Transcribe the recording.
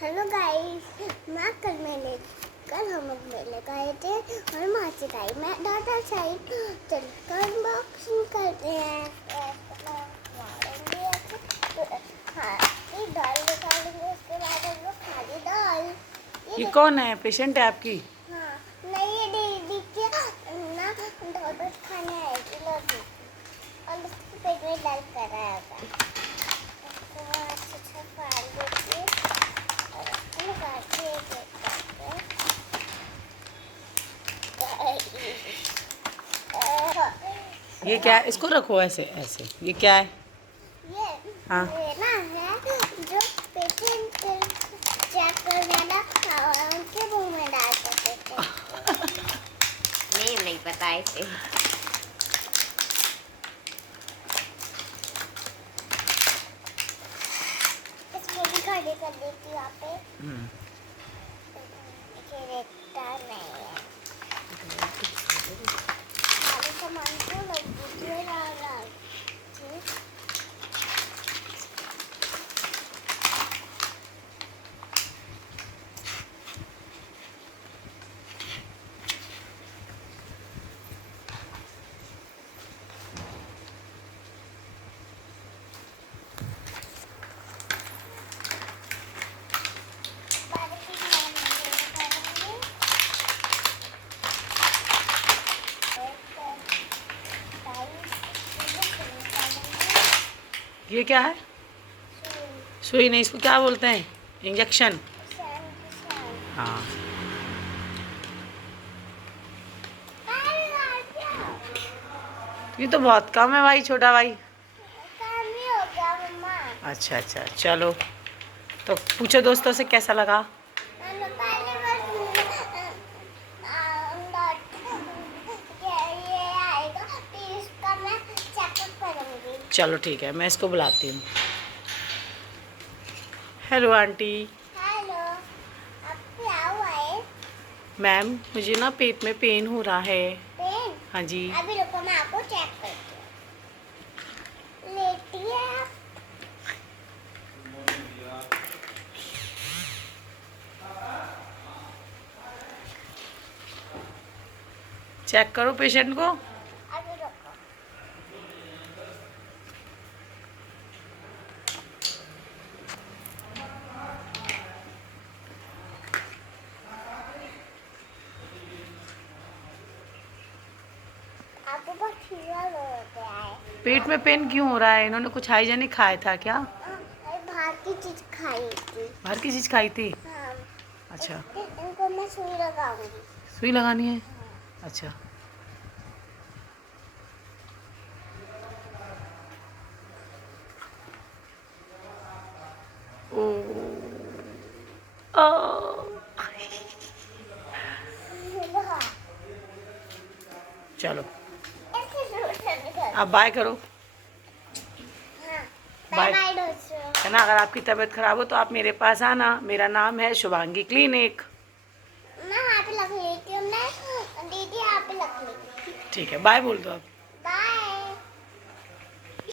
Hello guys, कल हम लोग मेले गए थे और माची गाई मैं दादा साइड चलकर अनबॉक्सिंग करते हैं। हाँ, ये दाल निकालेंगे, उसके बाद हम लोग खाली दाल। ये कौन है? पेशेंट है आपकी? हाँ, नहीं ये दीदी के ना डॉक्टर खाने आएगी लोग और उसके पेट में दर्द कर रहा है। उसको अच्छे से फाड़ देती है। ये क्या है? इसको रखो ऐसे ऐसे। ये क्या है? ये हाँ, ना है जो पेशेंट चेक करने ना उनके मुंह में डालते थे। नहीं पता इसे। इसमें भी खड़े कर देती यहाँ पे। ये रेता नहीं है। सारे सामान को लग दीजिए लाल। ये क्या है? सुई नहीं, इसको क्या बोलते हैं? इंजेक्शन। हाँ, ये तो बहुत कम है भाई, छोटा भाई। अच्छा अच्छा, चलो तो पूछो दोस्तों से कैसा लगा। चलो ठीक है, मैं इसको बुलाती हूँ। Hello aunty. हेलो, आप क्या हुआ है? मैम, मुझे ना पेट में पेन हो रहा है। पेन? हाँ जी। अभी रुको, मैं आपको चेक करती हूँ। लेटी है आप? चेक करो पेशेंट को। अभी रुको। आपको बहुत फीवर हो गया है। पेट में पेन क्यों हो रहा है? इन्होंने कुछ हाइजेनिक खाया था क्या? बाहर की चीज खाई थी। बाहर की चीज़ खाई थी? हाँ। अच्छा, इनको मैं सुई लगाऊंगी। सुई लगानी है? हाँ। अच्छा। ओ चलो, आप बाय करो। Bye bye. बाय दोस्तों। है ना, अगर आपकी तबीयत खराब हो तो आप मेरे पास आना। मेरा नाम है शुभांगी क्लिनिक। मैं यहाँ पे लग लेती हूँ। मैं दीदी यहाँ पे लग लेती हूँ। ठीक है, बाय बोल दो आप। बाय।